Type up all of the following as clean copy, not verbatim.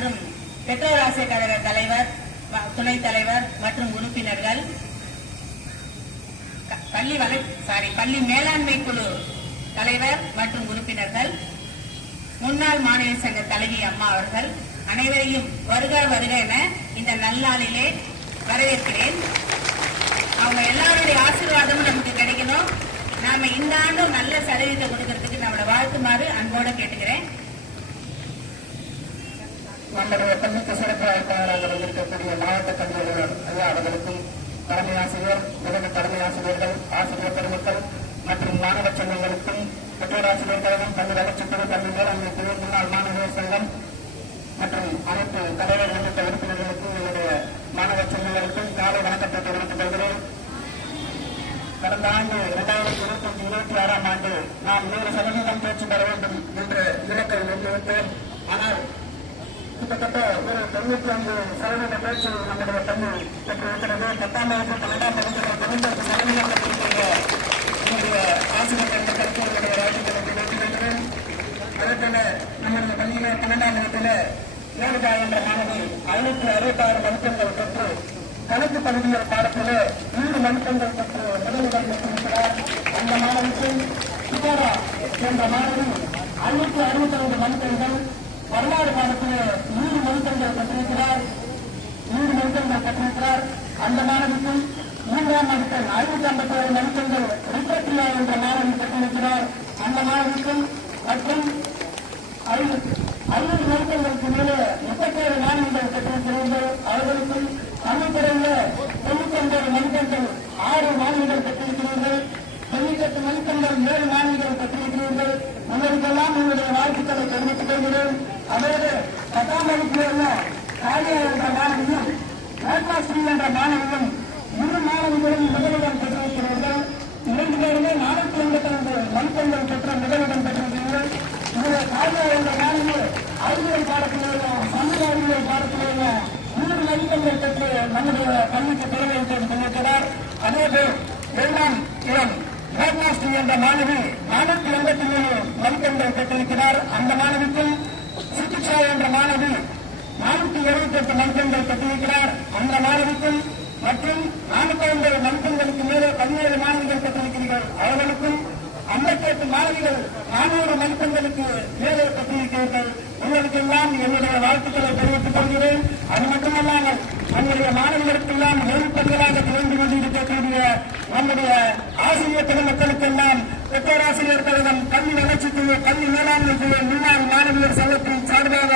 மற்றும் பெற்றோர் ஆசிரியர் கழக தலைவர், துணைத் தலைவர் மற்றும் உறுப்பினர்கள், பள்ளி மேலாண்மை குழு தலைவர் மற்றும் உறுப்பினர்கள், முன்னாள் மாணவர் சங்க தலைவி அம்மா அவர்கள் அனைவரையும் வருக வருக என இந்த நல்லாளிலே வரவேற்கிறேன். அவங்க எல்லாருடைய ஆசீர்வாதமும் நமக்கு கிடைக்கணும். நாம இந்த ஆண்டும் நல்ல சதவீதத்தை கொடுக்கறதுக்கு நம்மளோட வாழ்த்துமாறு அன்போட கேட்டுக்கிறேன். நம்முடைய பள்ளிக்கு சிறப்பு அழைப்பாளராக வந்திருக்கக்கூடிய மாவட்ட கல்வி அலுவலர் ஐயா அவர்களுக்கும், தலைமை ஆசிரியர், உதவி தலைமை ஆசிரியர்கள், ஆசிரியர் பெருமக்கள் மற்றும் மாணவ சங்கங்களுக்கும், பெற்றோர் ஆசிரியர் கழகம், பள்ளி வளர்ச்சிக்குழு, பள்ளி மேலாண்மை குழு, முன்னாள் மாணவர் சங்கம் மற்றும் அனைத்து தலைவர் உள்ளிட்ட உறுப்பினர்களுக்கும், என்னுடைய மாணவ சங்கங்களுக்கும் காலை வணக்கத்தை தெரிவித்துக் கொள்கிறேன். கடந்த ஆண்டு 2025-26ஆம் ஆண்டு நாம் 100% தேர்ச்சி பெற வேண்டும் என்ற இலக்கை நிர்ணயித்தோம். ஆனால் கிட்டத்தட்ட ஒரு 95% தேர்ச்சி நம்முடைய பள்ளி பெற்றிருக்கிறது. 10ஆம் வகுப்பு 12ஆம் வகுப்பு 98% பெற்றிருக்கிற என்னுடைய ஆசிரியர் பெருமக்களுக்கு என்னுடைய வாழ்த்துக்களை தெரிவித்துக் அதற்கான நம்முடைய பள்ளியில 12ஆம் வகுப்பில் மேலுகா என்ற மாணவி 566 மதிப்பெண்கள் பெற்று கணக்கு பகுதியில் பாடத்தில் 100 மதிப்பெண்கள் பெற்று முதலிடம் பெற்றிருக்கிறார். அந்த மாணவிக்கு சுகாரா என்ற மாணவி 565 மதிப்பெண்கள், வரலாறு பாடத்தில் 100 மதிப்பெண்கள் பெற்றிருக்கிறார். அந்த மாணவிக்கும் 3ஆம் மதிப்பெண் 557 மதிப்பெண்கள் ரிப்பட்ரியா என்ற மாணவி பெற்றிருக்கிறார். அந்த மாணவிக்கும் மற்றும் 50 மதிப்பெண்களுக்கு மேலே 37 மாணவிகள் பெற்றிருக்கிறார்கள். அவர்களுக்கும் தமிழ்துறையில் 99 மதிப்பெண்கள் 6 மாணவிகள் பெற்றிருக்கிறார்கள். 98 மதிப்பெண்கள் 7 மாணவிகள் பெற்றிருக்கிறீர்கள். உங்களுக்கெல்லாம் உங்களுடைய வாழ்த்துக்களை தெரிவித்துக் கொள்கிறேன். அதாவது 10ஆம் வகுப்பில் உள்ள காலியா என்ற மாணவியும் மேட்மாஸ்ரீ என்ற மாணவியும் 3 மாணவிகளும் முதலிடம் பெற்றிருக்கிறார்கள். 2 பேருமே 485 மதிப்பெண்கள் பெற்ற முதலிடம் பெற்றிருக்கிறீர்கள். இதில் காலியா என்ற மாணவி அறிவியல் பாடத்திலேயும் சமூக அறிவியல் பாடத்திலேயும் 100 மதிப்பெண்கள் பெற்று நம்முடைய பள்ளிக்கு பெருமை தெரிவித்திருக்கிறார். அதேபோல் 2ஆம் இடம் மேட்மாஸ்ரீ என்ற மாணவி 487 மதிப்பெண்கள் பெற்றிருக்கிறார். அந்த மாணவிக்கும் சிகிச்சா என்ற மாணவி 478 மதிப்பெண்கள் பெற்றிருக்கிறார். அந்த மாணவிக்கும் மற்றும் 450 மதிப்பெண்களுக்கு மேலே 17 மாணவிகள் பெற்றிருக்கிறீர்கள். அவர்களுக்கும் 58 மாணவிகள் 400 மதிப்பெண்களுக்கு மேலே பெற்றிருக்கிறீர்கள். உங்களுக்கெல்லாம் என்னுடைய வாழ்த்துக்களை தெரிவித்துக் கொள்கிறேன். அது மட்டுமல்லாமல் நம்முடைய மாணவர்களுக்கெல்லாம் எழுப்பங்களாக திகழ்ந்து கொண்டிருக்கக்கூடிய நம்முடைய ஆசிரியர் பெருமக்களுக்கெல்லாம் பெற்றோர் ஆசிரியர் கழகம், கல்வி வளர்ச்சிக்குழு, கல்வி மேலாண்மை குழு, முன்னாள் மாணவியர் சங்கத்தின் சார்பாக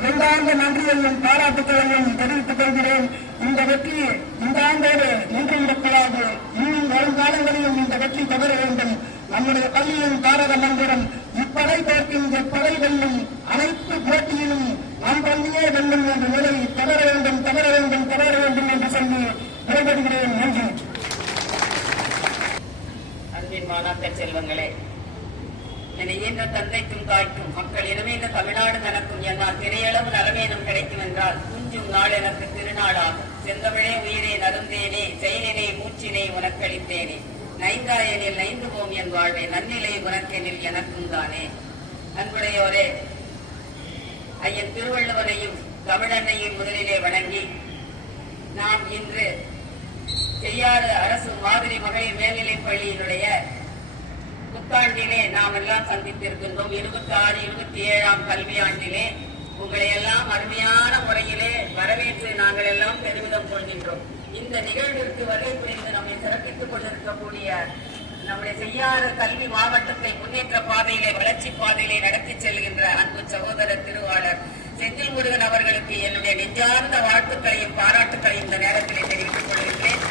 இரண்டாண்டு நன்றியையும் பாராட்டுகளையும் தெரிவித்துக் கொள்கிறேன். இந்த வெற்றி இந்த ஆண்டோடு நின்றுவிடக்கூடாது. இன்னும் வருங்காலங்களிலும் இந்த வெற்றி தவற வேண்டும். நம்முடைய பள்ளியின் பாரத மந்திரம் இப்படை தோற்கும் எப்படை வெல்லும், அனைத்து போட்டியிலும் நம் பள்ளியே வெல்லும் என்ற நிலை தவற வேண்டும் என்று சொல்லி விடைபெறுகிறேன். நன்றி. அன்பின் மாணாக்கர் செல்வங்களே, என்னை ஈன்ற தந்தைக்கும் தாய்க்கும் மக்கள் எனவே இந்த தமிழ்நாடு நடக்கும் என்னால் திரையளவு நலமேனும் கிடைக்கும் என்றால் துஞ்சும் நாள் எனக்கு திருநாளாகும். செந்தமிழே உயிரே நருந்தேனே, செயலினை மூச்சினை உனக்களித்தேனே, நைந்தாயனில் நைந்து போம் என் வாழ்வே, நன்னிலை உனக்கெனில் எனக்கும் தானே. அன்புடையோரே, ஐயன் திருவள்ளுவனையும் தமிழன்னையும் முதலிலே வணங்கி நாம் இன்று செய்யாறு அரசு மாதிரி மகளிர் மேல்நிலைப் பள்ளியினுடைய புத்தாண்டிலே நாம் எல்லாம் சந்தித்திருக்கின்றோம். 26-27ஆம் கல்வியாண்டிலே உங்களை எல்லாம் அருமையான முறையிலே வரவேற்று நாங்கள் எல்லாம் பெருமிதம் கொள்கின்றோம். இந்த நிகழ்விற்கு வருகை புரிந்து நம்மை சிறப்பித்துக் கொண்டிருக்கக்கூடிய நம்முடைய செய்யாறு கல்வி மாவட்டத்தை முன்னேற்ற பாதையிலே, வளர்ச்சி பாதையிலே நடத்தி செல்கின்ற அன்பு சகோதரர் திருவாளர் செந்தில் முருகன் அவர்களுக்கு என்னுடைய நெஞ்சார்ந்த வாழ்த்துக்களையும் பாராட்டுக்களையும் இந்த நேரத்திலே தெரிவித்துக் கொள்கின்றேன்.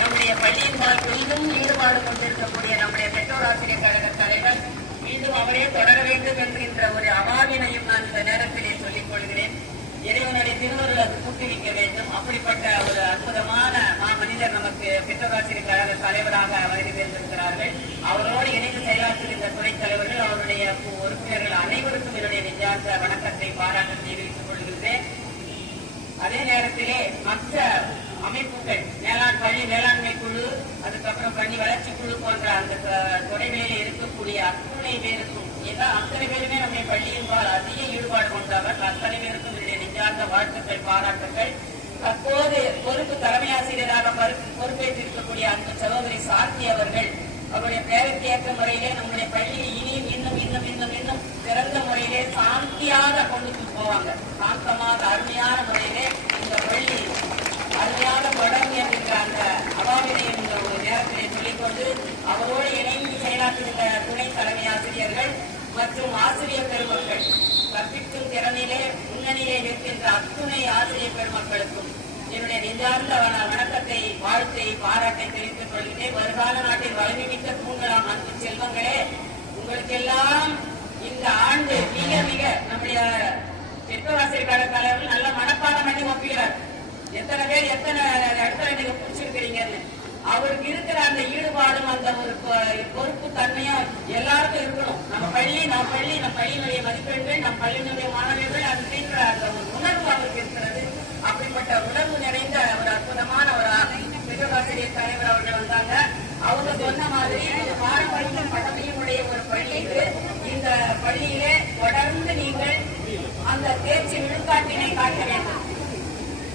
நம்முடைய பள்ளியின் பால் பெரிதும் ஈடுபாடு கொண்டிருக்கக்கூடிய நம்முடைய பெற்றோர் ஆசிரியர் கழக தலைவர் மீண்டும் அவரே தொடர வேண்டும் என்கின்ற ஒரு அவாவினையும் நான் இந்த நேரத்திலே சொல்லிக் கொள்கிறேன். இறைவனுடைய திருவருள் அது கூட்டுவிக்க வேண்டும். அப்படிப்பட்ட ஒரு அற்புதமான மாமனிதர் நமக்கு பெற்றோர் ஆசிரியர் கழக தலைவராக வருகை பெற்றிருக்கிறார்கள். அவரோடு இணைந்து செயலாற்றுகின்ற துணைத் தலைவர்கள், அவருடைய உறுப்பினர்கள் அனைவருக்கும் என்னுடைய நெஞ்சார்ந்த வணக்கத்தை பாராட்டு தெரிவித்துக் கொள்கின்றேன். அதே நேரத்திலே மற்ற அமைப்புகள், பள்ளி மேலாண்மை குழு, அதுக்கப்புறம் பள்ளி வளர்ச்சி குழு போன்ற அந்த துறைகளில் இருக்கக்கூடிய அத்தனை பேருக்கும், அத்தனை பேருமே நம்முடைய பள்ளியின் அதிக ஈடுபாடு கொண்டவர். அத்தனை பேருக்கும் நெஞ்சார்ந்த வாழ்த்துக்கள், பாராட்டுகள். தற்போது பொறுப்பு தலைமை ஆசிரியராக பொறுப்பேற்றிருக்கக்கூடிய அந்த சகோதரி சாந்தி அவர்கள் அவருடைய பேருக்கு ஏற்ற முறையிலே நம்முடைய பள்ளியை இனியும் இன்னும் இன்னும் இன்னும் இன்னும் சிறந்த முறையிலே சாந்தியாக கொண்டு போவாங்க. சாந்தமாக அருமையான முறையிலே இந்த பள்ளி அருமையாக தொடரும் என்கின்ற அந்த அவாவினை இந்த ஒரு நேரத்திலே சொல்லிக்கொண்டு அவரோடு இணைந்து செயலாற்றுகின்ற துணை தலைமை ஆசிரியர்கள் மற்றும் ஆசிரியர் பெருமக்கள், கற்பிக்கும் திறனிலே முன்னணியிலே நிற்கின்ற அத்துணை ஆசிரியர் பெருமக்களுக்கும் என்னுடைய நெஞ்சார்ந்த வணக்கத்தை, வாழ்த்தை, பாராட்டை தெரிவித்துக் கொள்கிறேன். வருகால நாட்டில் வலிமை மிக்க தூங்கலாம் அன்பு செல்வங்களே, உங்களுக்கெல்லாம் இந்த ஆண்டு மிக மிக நம்முடைய தெற்கவாசிரியர் கழக தலைவர்கள் நல்ல மனப்பாடம் பண்ணி ஒப்புகிறார். எத்தனை பேர் எத்தனை இடத்துல நீங்க பிடிச்சிருக்கிறீங்கன்னு அவருக்கு இருக்கிற அந்த ஈடுபாடும் அந்த ஒரு பொறுப்பு தன்மையும் எல்லாருக்கும் இருக்கணும். நம்ம பள்ளியினுடைய மதிப்பெண்கள், நம் பள்ளியினுடைய மாணவர்கள் அப்படின்ற அந்த ஒரு உணர்வு அவருக்கு இருக்கிறது. அப்படிப்பட்ட உணர்வு நிறைந்த ஒரு அற்புதமான ஒரு மிகவாசிரியர் தலைவர் அவர்கள் வந்தாங்க. அவங்க சொன்ன மாதிரி பாரம்பரிய பழமையும் உடைய ஒரு பள்ளி இது. இந்த பள்ளியிலே தொடர்ந்து நீங்கள் அந்த தேர்ச்சி விழுக்காட்டினை காட்ட வேண்டும்.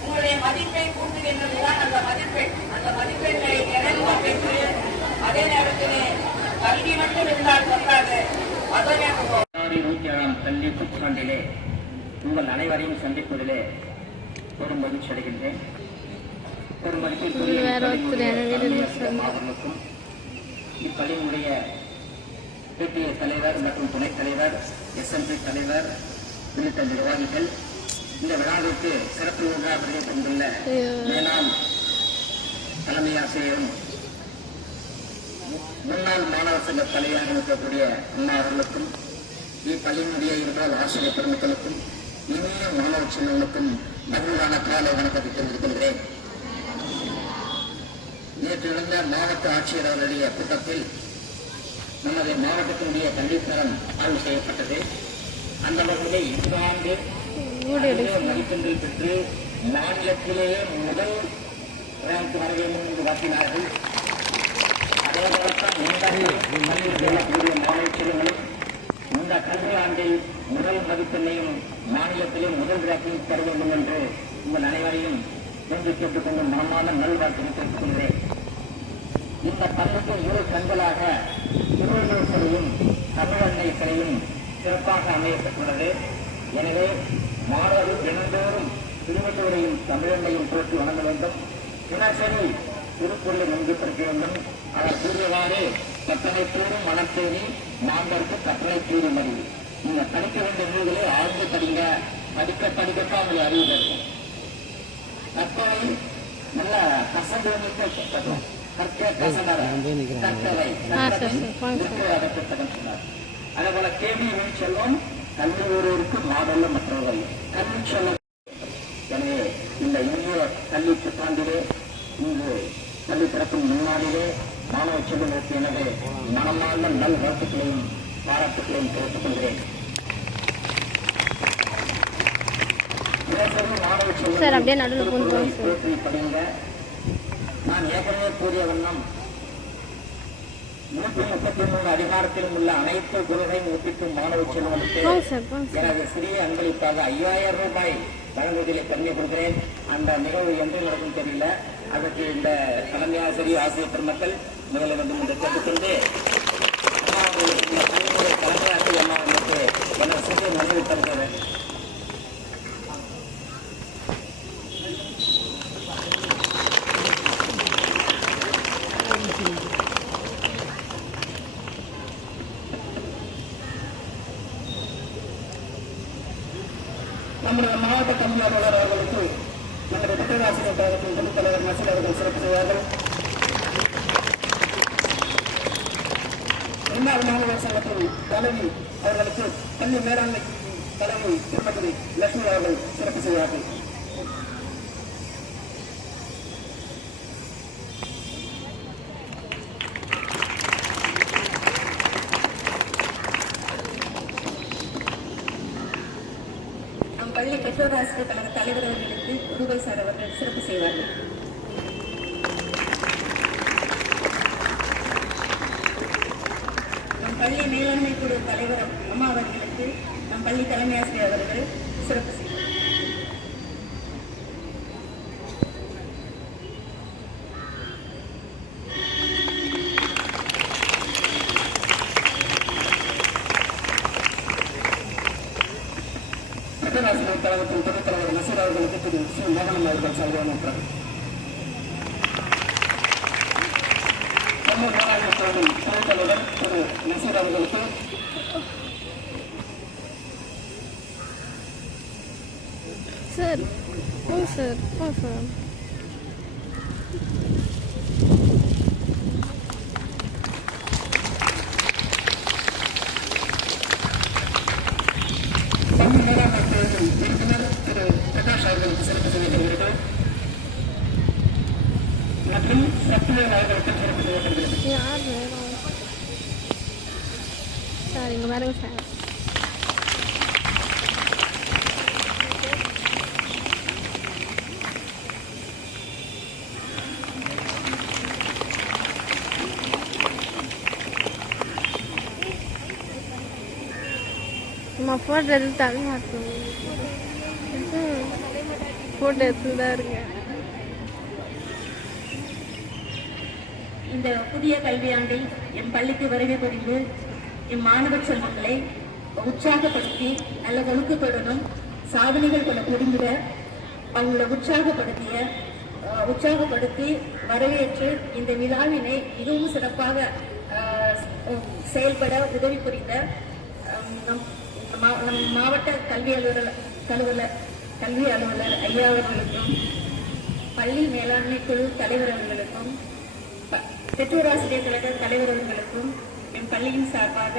உங்களுடைய மதிப்பை கூட்டுகின்றதுதான் அந்த மதிப்பெண். அந்த மதிப்பெண்களை நிறைவு பெற்று அதே நேரத்திலே கல்வி மட்டும் இருந்தால் பத்தாது. 107ஆம் கல்வி புத்தாண்டிலே உங்கள் அனைவரையும் சந்திப்பதிலே பெரும் மகிழ்ச்சி அடைகின்றேன். பெரும் மதிப்பிற்குரிய மாவட்டங்களுக்கும் இப்பள்ளியினுடைய பிடிஏ தலைவர் மற்றும் துணைத் தலைவர், எஸ்எம்பி தலைவர் உள்ளிட்ட நிர்வாகிகள், இந்த விழாவிற்கு சிறப்பு விருந்தினராக கொண்டுள்ள மேலாண் தலைமை ஆசிரியரும் முன்னாள் மாணவர் சங்க தலைவராக இருக்கக்கூடிய அண்ணா அவர்களுக்கும், இப்பள்ளியினுடைய இருபால் ஆசிரியர் பெருமக்களுக்கும், இனிய மாணவ செல்வங்களுக்கும் மகிழ்வான காலை வணக்கத்தை தெரிவித்துக் கொள்கிறேன். நேற்று இருந்த மாவட்ட ஆட்சியர் அவருடைய கூட்டத்தில் நமது மாவட்டத்தினுடைய கல்வித்தரம் ஆய்வு செய்யப்பட்டது. அந்த வகையிலே இந்த ஆண்டு மதிப்பெண்கள் பெற்று மாநிலத்திலேயே முதல் ரேங்க் வர வேண்டும் என்று காட்டினார்கள். அதேபோலத்தான் இந்த மாணவ செல்வங்களும் இந்த கல்வி ஆண்டில் முதல் மதிப்பெண்ணையும் மாநிலத்திலே முதல் ரேங்கையும் பெற வேண்டும் என்று உங்கள் அனைவரையும் நன்றி கேட்டுக்கொண்டு மனமான நல்வாழ்த்தை தெரிவித்துக் கொள்கிறேன். இந்த பள்ளிக்கு இரு கண்களாக திருவள்ளுவர் சிலையும் தமிழன்னை சிலையும் சிறப்பாக அமையப்பட்டுள்ளது. எனவே மாணவர்கள் தினந்தோறும் திருவள்ளுவரையும் தமிழன்னையும் போற்றி வணங்க வேண்டும். தினசரி திருக்குறளை நன்கு படிக்க வேண்டும். அவர் கூறியவாறு கட்டளை கூறும் மனம் தேடி மாந்தருக்கு கட்டளை கூறும் அறிவு. நீங்க படிக்க வேண்டிய நூல்களை ஆழ்ந்து படிங்க. படிக்கத்தான் உங்களை அறிவு இருக்கும். கட்டளை நல்ல கசந்து சொன்னார். அதே போல கேள்வி செல்வம் கல்வி ஒருவருக்கு மாடல்ல மற்றவர்கள் கல்வி செல்வம். எனவே இந்த இந்திய கல்வி புத்தாண்டிலே இங்கு பள்ளி திறக்கும் முன்னாடியே மாணவ செல்வங்களுக்கு எனது மனமார்ந்த நல் வாழ்த்துக்களையும் பாராட்டுகளையும் தெரிவித்துக் கொள்கிறேன். மாணவ செல்வம் படிங்க. நான் ஏற்கனவே கூறிய வண்ணம் 133 அதிகாரத்திலும் உள்ள அனைத்து குழுவையும் ஒப்பிக்கும் மாணவ செல்வங்களுக்கு எனது சிறிய அன்பளிப்பாக 5000 ரூபாய் வழங்குவதிலே பெருமை கொடுக்கிறேன். அந்த நிகழ்வு என்று நடக்கும் தெரியல. அதற்கு இந்த தலைமை ஆசிரியர், ஆசிரியர் பெருமக்கள் முதலில் வந்து என்று கேட்டுக்கொண்டு இந்த பள்ளியுடைய தலைமை ஆசிரியர் அம்மா வந்து எனது சிறிய நன்றி தருகிறேன். நம்முடைய மாவட்ட கல்வி அலுவலர் அவர்களுக்கு நம்முடைய திட்டவாசிரியர் கழகத்தின் துணைத் தலைவர் நசீர் அவர்கள் சிறப்பு செய்வார்கள். முன்னாள் மாணவர் சங்கத்தின் தலைவி அவர்களுக்கு பள்ளி மேலாண்மை தலைவி திருமதி லட்சுமி அவர்கள் சிறப்பு செய்வார்கள். பள்ளி பெற்றோர் ஆசிரியர் கழக தலைவர் அவர்களுக்கு ரூபாய் சார் அவர்கள் சிறப்பு செய்வார்கள். நம் பள்ளி மேலாண்மை குழு தலைவர் அம்மா அவர்களுக்கு நம் பள்ளி தலைமை ஆசிரியர் அவர்கள் சிறப்பு செய்வார்கள். அவர்களுக்கு திரு சி மோகனம் அவர்கள் சார்பாக சென்னை மாநகர கோவில் துணைத் தலைவர் திரு நசீர் அவர்களுக்கு சார் ஓ சார் ஓ சார் பள்ளி மேலாண்மை குழுவின் உறுப்பினர் திரு பிரகாஷ் அவர்களுக்கு சிறப்பு செய்யப்படுகிறது மற்றும் சத்யவேல் அவர்களுக்கு சிறப்பு செய்யப்படுகிறது. யார் வேணும் சார் இங்கே பாருங்க சார் அம்மா ஃபோட்டோ எடுத்து தர மாட்டோம் ஃபோட்டோ எடுத்து தான் இருக்கேன். இந்த புதிய கல்வியாண்டில் என் பள்ளிக்கு வருகை புரிந்து என் மாணவ செல்வங்களை உற்சாகப்படுத்தி நல்ல ஒழுக்கத்துடனும் சாதனைகள் கொள்ள புரிந்திட அவங்களை உற்சாகப்படுத்தி வரவேற்று இந்த விழாவினை மிகவும் சிறப்பாக செயல்பட உதவி புரிந்த நம் மாவட்ட கல்வி அலுவலர் ஐயா அவர்களுக்கும் பள்ளி மேலாண்மை குழு தலைவர் அவர்களுக்கும் பெற்றோராசிரியர் கழக தலைவர் அவர்களுக்கும் என் பள்ளியின் சார்பாக